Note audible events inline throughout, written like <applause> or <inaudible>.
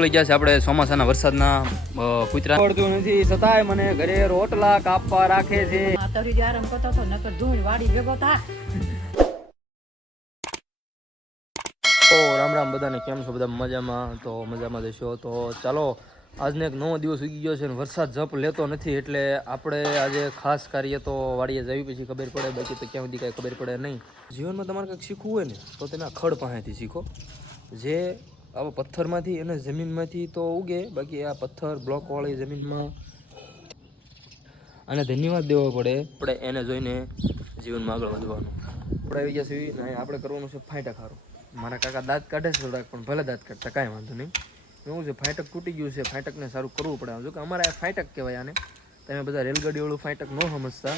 નીકળી ગયા છે આપણે ચોમાસાના વરસાદના કુતરા પડતું નથી છતાંય મને ઘરે રોટલા કાપવા રાખે છે. આ તરી જે આરામ કરતો હતો નકર ધૂળ વાડી ભેગો થા. તો રામ રામ બધાને કેમ છો? બધા મજામાં? તો મજામાં જશો તો ચાલો આજને એક નવો દિવસ ઉગી ગયો છે અને વરસાદ જપ લેતો નથી એટલે આપણે આજે ખાસ કાર્ય તો વાડીએ જવી પછી ખબર પડે બાકી તો ક્યાં સુધી કાંઈ ખબર પડે નહીં. જીવનમાં તમારે કંઈક શીખવું હોય ને તો તમે આ ખડ પાસેથી શીખો. જે આવા પથ્થરમાંથી અને જમીનમાંથી તો ઉગે, બાકી આ પથ્થર બ્લોકવાળી જમીનમાં. અને ધન્યવાદ દેવો પડે. આપણે એને જોઈને જીવનમાં આગળ વધવાનું. આપણે આવી ગયા છીએ, ને આપણે કરવાનું છે ફાંટા ખારું. મારા કાકા દાંત કાઢે છે થોડાક પણ ભલે દાંત કાઢતા, કાંઈ વાંધો નહીં. એવું છે ફાંટક તૂટી ગયું છે ફાંટકને સારું કરવું પડે જો કે અમારે આ ફાંટક કહેવાય આને. તમે બધા રેલગાડીવાળું ફાંટક ન સમજતા.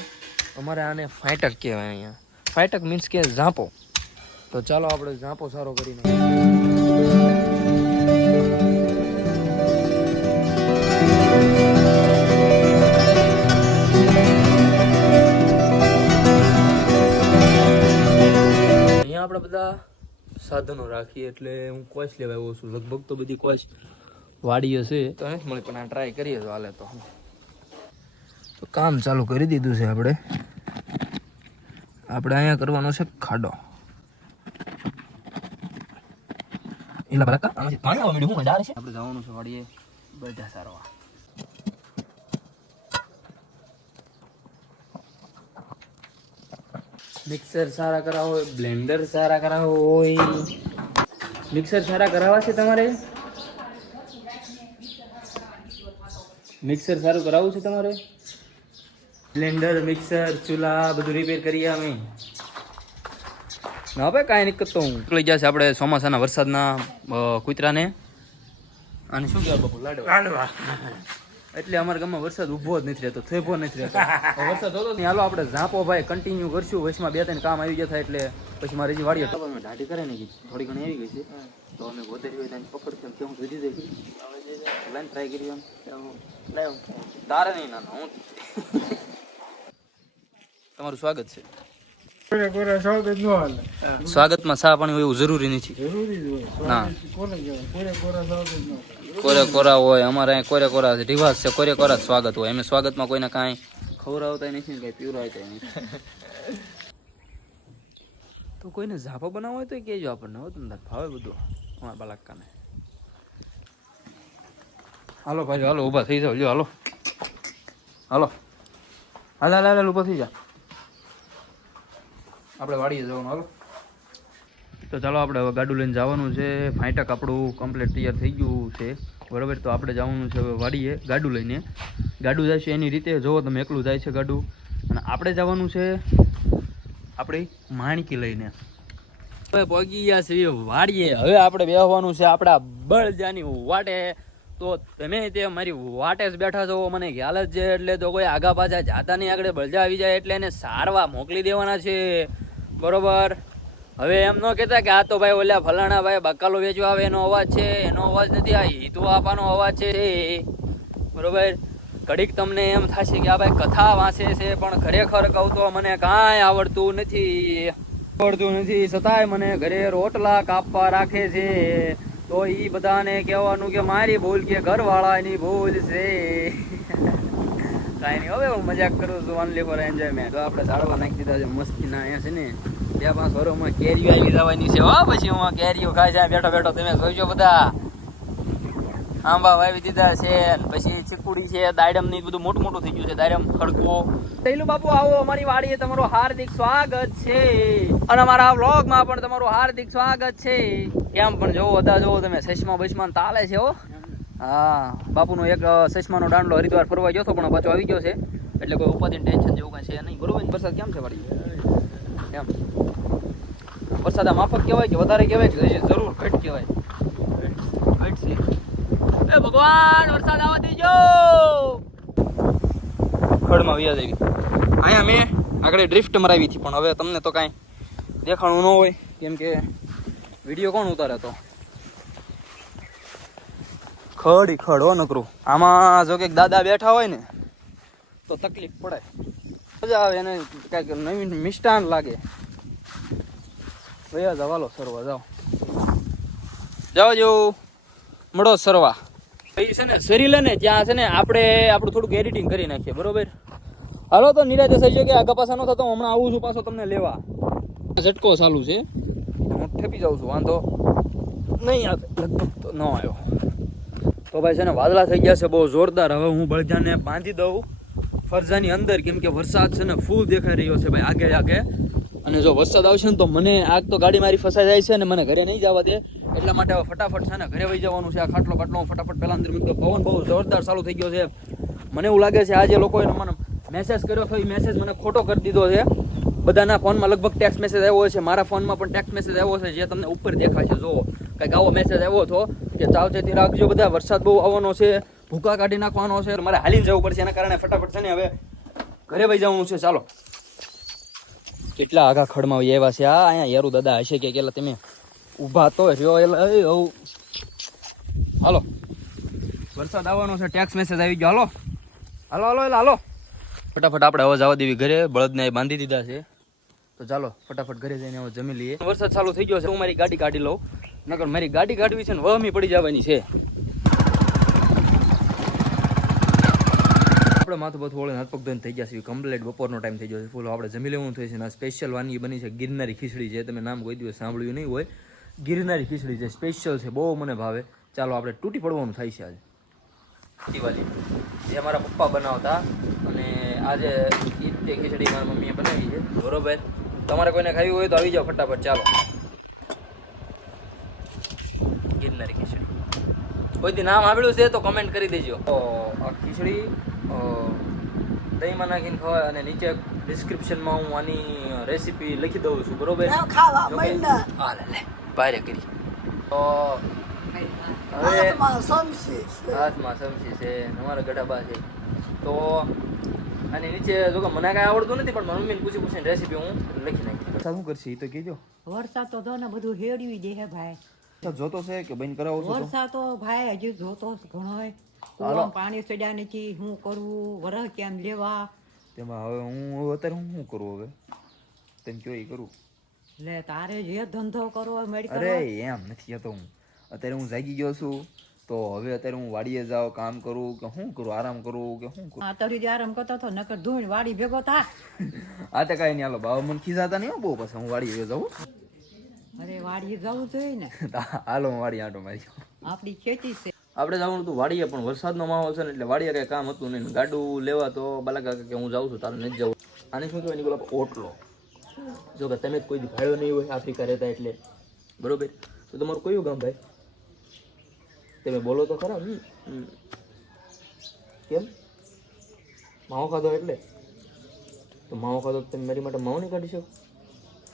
અમારે આને ફાંટક કહેવાય અહીંયા. ફાંટક મીન્સ કે ઝાંપો. તો ચાલો આપણે ઝાંપો સારો કરીને. આપણે બધા સાધનો રાખીએ એટલે હું કોચ લેવા આવ્યો છું. લગભગ તો બધી કોચ વાડી હશે તો નથી મળી પણ આ ટ્રાય કરીએ તો હાલે તો. તો કામ ચાલુ કરી દીધું છે આપણે. આપણે અહીંયા કરવાનો છે ખાડો. એલા બરાકા પાણી આવવા મળ્યું હું છે? આપણે જવાનું છે વાડીએ. બધા સારવા મિક્સર સારા કરાવો હોય બ્લેન્ડર સારા કરાવો હોય. મિક્સર સારા કરાવવા છે તમારે? મિક્સર સારું કરાવવું છે તમારે? બ્લેન્ડર મિક્સર ચૂલા બધું રિપેર કરીએ અમે. ના ભાઈ કાંઈ નહીં કરતો હું. નીકળી જશે આપણે ચોમાસાના વરસાદના કૂતરાને. અને શું કહેવાય બાપુ? લાડવા. એટલે અમારા ગામમાં વરસાદ ઊભો જ નથી રહેતો થેભો નથી રહેતો. વરસાદ હતો નહીં હાલો આપણે ઝાંપો ભાઈ કન્ટિન્યુ કરશું. વચમાં બે ત્રણ કામ આવી ગયા થાય એટલે પછી મારી જે વાડીએ ટપ દાઢી કરે ને થોડી ઘણી આવી ગઈ છે. તો અમે ગોતે જોઈએ ત્યાં પકડ કે હું જોઈ દઈ લાઈન ટ્રાય કરી એમ તારે નહીં ના હું તમારું સ્વાગત છે. સ્વાગતમાં સા પાણી હોય એવું જરૂરી નથી. જ ના. કોરે કોરા હોય. અમારે અહીં કોરે કોરા રિવાજ છે કોરે કોરા સ્વાગત હોય. એમ સ્વાગતમાં કોઈને કાંઈ ખવડાવતા નથી ને કાંઈ પીવડાવતા નથી. તો કોઈને ઝાપો બનાવવો હોય તો કહેજો આપણને. હો તમને ભાવે બધું. અમારા બાલકાને હાલો ભાઈ હાલો ઊભા થઈ જાઓ. લ્યો હાલો. હાલો. હાલ હાલ હાલ ઊભા થઈ જા. આપણે વાડીએ જવાનું, હાલો. તો ચાલો આપણે હવે ગાડું લઈને જવાનું છે. ફાંટક આપણું કમ્પ્લીટ તૈયાર થઈ ગયું છે. બરાબર, તો આપણે જવાનું છે હવે વાડીએ ગાડું લઈને. ગાડું જાય છે એની રીતે, જોવો તમે, એકલું જાય છે ગાડું. અને આપણે જવાનું છે આપણી માણકી લઈને. હવે પગી ગયા છે વાડીએ. હવે આપણે બેહવાનું છે આપણા બળજાની વાટે. તો તમે તે મારી વાટે જ બેઠા છો. મને ખ્યાલ જ છે, એટલે તો કોઈ આગા પાછા જાતા નહીં. આગળ બળજા આવી જાય એટલે એને સારવા મોકલી દેવાના છે. બરોબર. હવે એમ ન કહેતા કે આ તો ભાઈ ઓલા ફલાણા ભાઈ બકાલો વેચવા આવે, એનો અવાજ છે, એનો અવાજ નથી, આ હિતુ આપવાનો અવાજ છે. બરોબર. ઘડીક તમને એમ થશે કે આ ભાઈ કથા વાંચે છે, પણ ખરેખર કહું તો મને કાંઈ આવડતું નથી. આવડતું નથી છતાંય મને ઘરે રોટલા કાપવા રાખે છે. તો એ બધાને કહેવાનું કે મારી ભૂલ કે ઘરવાળાની ભૂલ છે. કાંઈ નહીં. હવે હું મજાક કરું છું. ઓનલી ફોર એન્જોયમેન્ટ આપણે ઝાડવા નાખી દીધા છે. મસ્તીના અહીંયા છે ને. બે પાંચ વરોમાં કેરીઓ આવી જવાની છે. હો, પછી હું કેરીઓ ખાઈ જાય. બેઠો બેઠો તમે જોઈજો બધા. આંબા વાવી દીધા છે. પછી ચીકુડી છે. દાડમની બધું મોટું મોટું થઈ ગયું છે. દાડમ ખડકો પહેલું બાપુ, આવો. અમારી વાડીએ તમારું હાર્દિક સ્વાગત છે. અને અમારા વ્લોગમાં પણ તમારું હાર્દિક સ્વાગત છે. એમ પણ જોવો, બધા જોવો. તમે સસમા બસમાન તાલે છે, હો. હા બાપુનો એક સસમાનો દાંડલો હરિદ્વાર ફરવા ગયો હતો પણ પાછો આવી ગયો છે. એટલે કોઈ ઉપાધિ ટેન્શન જેવું કાંઈ છે નહીં. બરોબર? વરસાદ કેમ છે વાળી એમ વરસાદ આ માફક કહેવાય કે વધારે કહેવાય કે જરૂર ઘટ કહેવાય? ઘટ છે. એ ભગવાન વરસાદ આવવા દેજો! ખડમાં વ્યાજ આવી અહીંયા મેં આગળ ડ્રિફ્ટ મરાવી હતી પણ હવે તમને તો કાંઈ દેખાણું ન હોય. કેમ કે વીડિયો કોણ ઉતારે તો? ખડી ખડ હો નકરું. આમાં જો કે દાદા બેઠા હોય ને, તો તકલીફ પડે. મજા આવે એને કાંઈક નવીન મિષ્ટાન લાગે. વયા જાવ હાલો, સરવા જાઓ. જાઓ જેવું મળો સરવા. પછી છે ને સરી લે ને, ત્યાં છે ને, આપણે આપણું થોડુંક એડિટિંગ કરી નાખીએ, બરોબર? હાલો, તો નિરાજે જાય કે આગા પાછા ન થતો હમણાં આવું છું પાછો તમને લેવા. ઝટકો ચાલુ છે. હું ઠેપી જાઉં છું, વાંધો નહીં લગભગ તો ન આવ્યો. તો ભાઈ છે ને વાદળા થઈ ગયા છે, બહુ જોરદાર. હવે હું બળજાને બાંધી દઉં. ફરજાની અંદર કેમ કે વરસાદ છે ને ફૂલ દેખાઈ રહ્યો છે ભાઈ, આગે આગે. અને જો વરસાદ આવશે ને તો મને આગ તો ગાડી મારી ફસાઈ જાય છે ને મને ઘરે નહીં જવા દે. એટલા માટે હવે ફટાફટ છે ને ઘરે વહી જવાનું છે. આ ખાટલો બાટલો ફટાફટ પહેલા અંદર મૂકી. પવન બહુ જોરદાર ચાલુ થઈ ગયો છે. મને એવું લાગે છે આજે લોકોએ મને મેસેજ કર્યો હતો, એ મેસેજ મને ખોટો કરી દીધો છે. બધાના ફોનમાં લગભગ ટેક્સ મેસેજ આવ્યો છે. મારા ફોનમાં પણ ટેક્સ મેસેજ આવ્યો છે, જે તમને ઉપર દેખાય છે. જો કંઈક આવો મેસેજ આવ્યો હતો. કે સાવચેતી રાખજો બધા. વરસાદ બહુ આવવાનો છે. ભૂકા કાઢી નાખવાનો છે. મારે હાલીને જવું પડશે. એના કારણે ફટાફટ છે ને હવે ઘરે ભાઈ જવાનું છે. ચાલો. કેટલા આગા ખડમાં એવા છે. આ અહીંયા યારું દાદા હશે કે કેલા તમે ઊભા તો રહ્યો. એલા હાલો. વરસાદ આવવાનો છે. ટેક્સ મેસેજ આવી ગયો. હાલો. હાલો હાલો એટલે હાલો. ફટાફટ આપણે અવાજ આવવા દેવી ઘરે. બળદને બાંધી દીધા છે. તો ચાલો, ફટાફટ ઘરે જઈને હવે જમી લઈએ. વરસાદ ચાલુ થઈ ગયો છે. હું મારી ગાડી કાઢી લઉં. નકર મારી ગાડી કાઢવી છે ને વહમી પડી જવાની છે. આપણે માથું બધું ઓળે હાથ પગ થઈ ગયા છે કમ્પ્લીટ બપોરનો ટાઈમ થઈ ગયો છે. ફૂલ આપણે જમી લેવું થઈ છે અને સ્પેશિયલ વાનગી બની છે ગિરનારી ખીચડી છે તમે નામ કોઈ દિવસ સાંભળ્યું નહીં હોય. ગિરનારી ખીચડી છે સ્પેશિયલ છે, બહુ મને ભાવે. ચાલો આપણે તૂટી પડવાનું થાય છે આજે. દિવાળી. જે મારા પપ્પા બનાવતા અને આજે ઈદ ખીચડી મારા મમ્મીએ બનાવી છે. બરોબર? તમારે કોઈને ખાવી હોય તો આવી જાઓ ફટાફટ, ચાલો. ગિરનારી ખીચડી. કોઈથી નામ સાંભળ્યું છે તો કમેન્ટ કરી દેજો. ખીચડી દહીંમાં નાખીને ખવાય અને નીચે ડિસ્ક્રિપ્શનમાં હું આની રેસીપી લખી દઉં છું બરોબર? બારે કરી. તો હવે હાથમાં સમસી છે. અમારા ગઢાબા છે. તો આની નીચે જો કે મને કાંઈ આવડતું નથી પણ મમ્મીને પૂછી પૂછીને રેસીપી હું લખી નાખી. શું કરશે? એ તો કહેજો. વરસાદ તો જો ને બધું હેડવી દે હે ભાઈ. જોતો છે કે બંધ કરાવો વરસાદ તો ભાઈ હજી જોતો જ ઘણો હે. પાણી ચડ્યા નથી શું કરવું વરસ કેમ લેવા? તેમાં હવે હું અત્યારે હું શું કરું હવે? તેમ કયો એ કરું. લે તારે જે ધંધો કરવો મેડિકલ અરે એમ નથી જતો હું. અત્યારે હું જાગી ગયો છું તો હવે અત્યારે હું વાડીએ જાઉં કામ કરું કે શું કરું આરામ કરું કે શું કરું? આ જે આરામ કરતો હતો નકર ધૂળ વાડી ભેગો થા <laughs> આ તો કાંઈ નહીં હાલો બાબા મને ખીજાતા નહીં બહુ પછી હું વાડીએ જાઉં. અરે વાડીએ જવું જોઈએ ને. <laughs> હાલો હું વાડી આટો મારી આપણી ખેતી છે. આપણે જવાનું હતું વાડીએ પણ વરસાદનો માહોલ છે ને એટલે વાડીએ કઈ કામ હતું નહીં. ગાડું લેવા તો બાલાકા કે હું જાઉં છું તારે નથી જવું. આને શું કહેવાય નીકળો ઓટલો. જો કે તમે કોઈ ભાડ્યો નહીં હોય આફ્રિકા રહેતા એટલે. બરોબર? તો તમારું કયું ગામ ભાઈ? તમે બોલો તો ખરા. કેમ? માવો ખાધો એટલે? તો માવો ખાધો તમે મારી માટે માવો નહીં કાઢી શકો?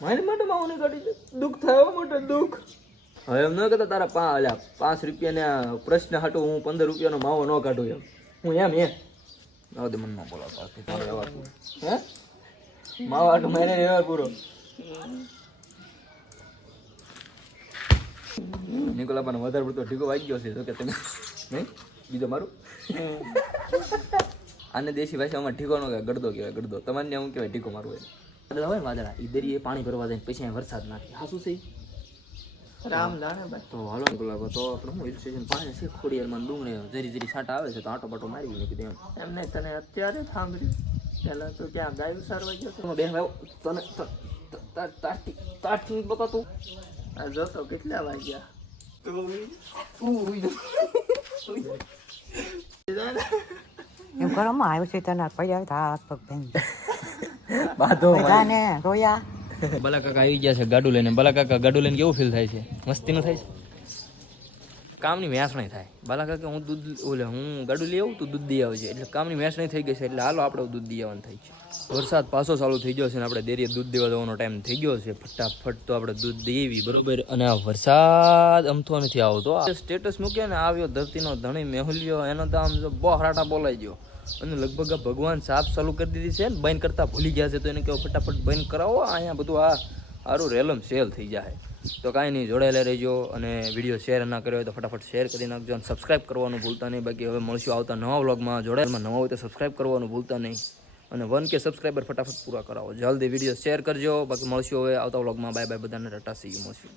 મારી માટે માવો નહીં કાઢી છે? દુઃખ થયો માટે દુઃખ. હવે એમ ન કહેતા તારા પા અલ્યા પાંચ રૂપિયાના પ્રશ્ન હાટું હું પંદર રૂપિયાનો માવો ન કાઢું એમ. હું એમ એ હવે મને ન બોલો પાછું તારો વ્યવહાર હે? માવો હાટું મારે વ્યવહાર પૂરો. નિકોલા પણ વધારે પડતો ઢીકો વાગી ગયો છે તો કે તમે નહીં? બીજો મારું? આને દેશી ભાષામાં ઢીકોનો કહેવાય ગડદો કહેવાય ગડદો. તમારે હું કહેવાય ઢીકો મારું હોય વાદળા હોય ને વાદળા એ દરિયે પાણી ભરવા જાય પછી અહીંયા વરસાદ નાખે. હા શું છે રામ ભાઈ. તો હાલો ગુલાબો તો આપણે હું હિલ સ્ટેશન પાણી છે? ખોડિયારમાં ડુંગળે જરી જરી છાંટા આવે છે તો આટો બાટો મારી મેં કીધું એમ એમને તને અત્યારે સાંભળ્યું? પહેલાં તો ત્યાં ગાયું સારવા ગયો તો. બેન ભાઈ તને ત- ત- તારથી તારથી બતાતું. આ જોતો કેટલા વાગ્યા. એમ ઘરમાં આવ્યું છે તને પડ્યા હાથ પગ ભાઈ બાધો બધાને રોયા. બલા કાકા આવી ગયા છે ગાડું લઈને. બલા કાકા ગાડું લઈને કેવું ફીલ થાય છે? મસ્તી નું થાય છે? કામની વેસણી થાય. બાલા કાકા હું દૂધ ઓલે હું ગાડું લઈ આવું તું દૂધ દઈ આવજે. એટલે કામની વેસણી થઈ ગઈ છે એટલે હાલો આપણે દૂધ દઈ આવવાનું થાય છે. વરસાદ પાછો ચાલુ થઈ ગયો છે ને આપણે ડેરીએ દૂધ દેવા જવાનો ટાઈમ થઈ ગયો છે. ફટાફટ તો આપણે દૂધ દેવી બરોબર? અને આ વરસાદ અમથો નથી આવતો. સ્ટેટસ મૂક્યો ને આવ્યો ધરતીનો ધણી મેહુલ્યો એનો તો આમ જો બહુ હરાટા બોલાઈ ગયો. અને લગભગ આ ભગવાન સાફ ચાલુ કરી દીધી છે ને બંધ કરતાં ભૂલી ગયા છે, તો એને કહો ફટાફટ બંધ કરાવો અહીંયા બધું આ સારું રેલમ સેલ થઈ જાય. તો કાંઈ નહીં, જોડાયેલા રહેજો અને વીડિયો શેર ના કર્યો હોય તો ફટાફટ શેર કરી નાખજો અને સબસ્ક્રાઈબ કરવાનું ભૂલતા નહીં. બાકી હવે મળશું આવતા નવા વ્લોગમાં જોડાયેલમાં નવા હોય તો સબસ્ક્રાઈબ કરવાનું ભૂલતા નહીં. અને વન કે સબસ્ક્રાઈબર ફટાફટ પૂરા કરાવો. જલ્દી વીડિયો શેર કરજો. બાકી મળશું હવે આવતા વ્લોગમાં બાય બાય બધાને રટા સી મળશું.